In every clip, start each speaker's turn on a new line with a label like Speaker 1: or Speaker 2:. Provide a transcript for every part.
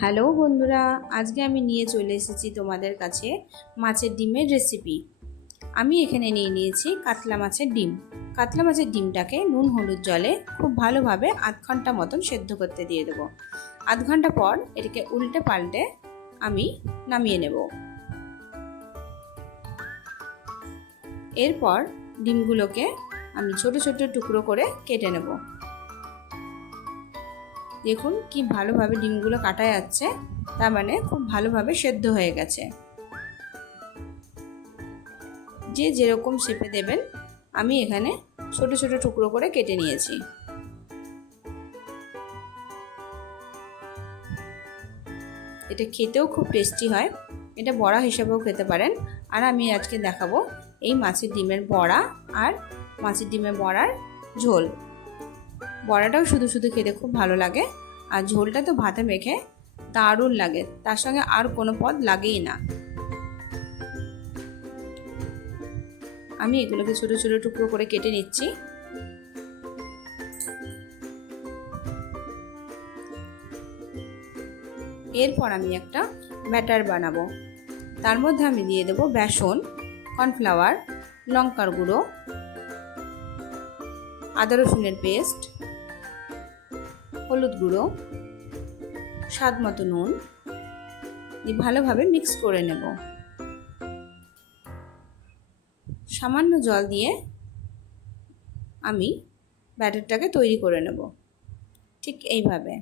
Speaker 1: Hello বন্ধুরা, আজকে আমি নিয়ে চলে এসেছি তোমাদের কাছে মাছের ডিমের রেসিপি আমি এখানে নিয়ে নিয়েছি কাতলা মাছের ডিম। কাতলা মাছের ডিমটাকে নুন হলুদ জলে খুব ভালোভাবে আধ ঘণ্টা মতন সেদ্ধ করতে দিয়ে দেবো। আধ ঘণ্টা পর এটাকে উল্টে পাল্টে আমি নামিয়ে নেব। এরপর ডিমগুলোকে আমি ছোট ছোট টুকরো করে কেটে নেব। দেখুন কি ভালোভাবে ডিমগুলো কাটা যাচ্ছে। তার মানে খুব ভালোভাবে সেদ্ধ হয়ে গেছে। যে যেরকম শেপে দেবেন, আমি এখানে ছোট ছোট টুকরো করে কেটে নিয়েছি। এটা খেতেও খুব টেস্টি হয়। এটা বড়া হিসাবেও খেতে পারেন। আর আমি আজকে দেখাবো এই মাছের ডিমের বড়া আর মাছের ডিমের বড়ার ঝোল। বড়াটাও শুধু শুধু খেতে খুব ভালো লাগে। আর ঝোলটা তো ভাতে মেখে দারুণ লাগে। তার সঙ্গে আর কোনো পদ লাগেই না। আমি এগুলোকে ছোট ছোট টুকরো করে কেটে নিচ্ছি। এরপর আমি একটা ব্যাটার বানাবো। তার মধ্যে আমি দিয়ে দেবো বেসন, কর্নফ্লাওয়ার, লঙ্কার গুঁড়ো, আদা রসুনের পেস্ট হলুদ গুঁড়ো, স্বাদ মতো নুন, দিয়ে ভালোভাবে মিক্স করে নেব। সামান্য জল দিয়ে আমি ব্যাটারটাকে তৈরি করে নেব, ঠিক এইভাবে।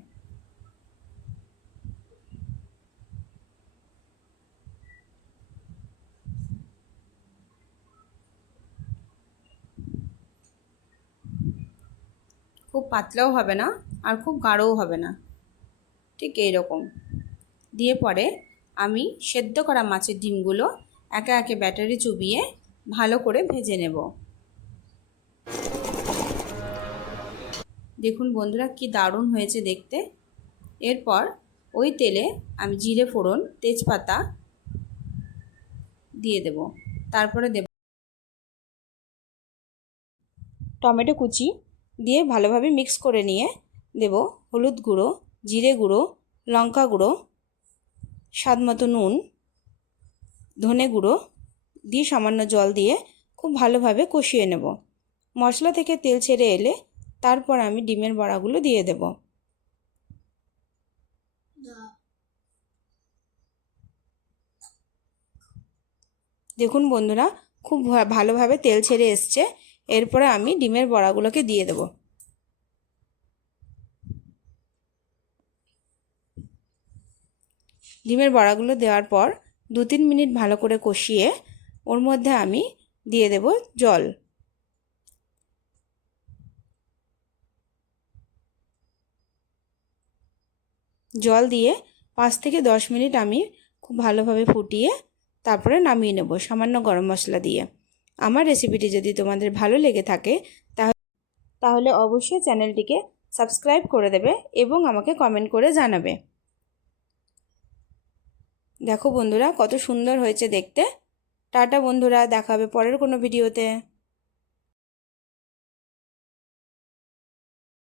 Speaker 1: খুব পাতলাও হবে না আর খুব গাঢ়ও হবে না। ঠিক এইরকম। দিয়ে পরে আমি সেদ্ধ করা মাছের ডিমগুলো একে একে ব্যাটারি চুবিয়ে ভালো করে ভেজে নেব। দেখুন বন্ধুরা কি দারুণ হয়েছে দেখতে। এরপর ওই তেলে আমি জিরে ফোড়ন, তেজপাতা দিয়ে দেব। তারপরে দেব টমেটো কুচি দিয়ে ভালোভাবে মিক্স করে নিয়ে দেব হলুদ গুঁড়ো, জিরে গুঁড়ো, লঙ্কা গুঁড়ো, স্বাদ মতো নুন, ধনে গুঁড়ো দিয়ে সামান্য জল দিয়ে খুব ভালোভাবে কষিয়ে নেব। মশলা থেকে তেল ছেড়ে এলে তারপর আমি ডিমের বড়াগুলো দিয়ে দেব। দেখুন বন্ধুরা, খুব ভালোভাবে তেল ছেড়ে এসছে। এরপরে আমি ডিমের বড়াগুলোকে দিয়ে দেব। ডিমের বড়াগুলো দেওয়ার পর দু তিন মিনিট ভালো করে কষিয়ে ওর মধ্যে আমি দিয়ে দেব জল। জল দিয়ে পাঁচ থেকে দশ মিনিট আমি খুব ভালোভাবে ফুটিয়ে তারপরে নামিয়ে নেব সামান্য গরম মশলা দিয়ে। আমার রেসিপিটি যদি তোমাদের ভালো লেগে থাকে তাহলে অবশ্যই চ্যানেলটিকে সাবস্ক্রাইব করে দেবে এবং আমাকে কমেন্ট করে জানাবে। দেখো বন্ধুরা কত সুন্দর হয়েছে দেখতে। টাটা বন্ধুরা দেখাবে পরের কোনো ভিডিওতে।